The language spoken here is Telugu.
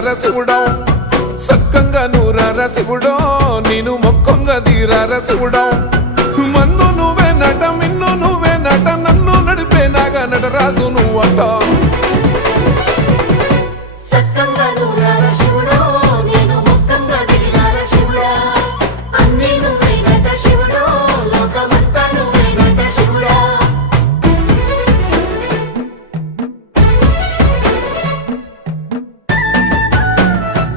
తీరార శివుడో సక్కంగా నూరార శివుడో నేను మొక్కంగా తీరార శివుడో మన్ను నువ్వే నట మిన్ను నువ్వే నట నన్ను నడిపే నాగా నటరాజు నువ్వట సక్కంగా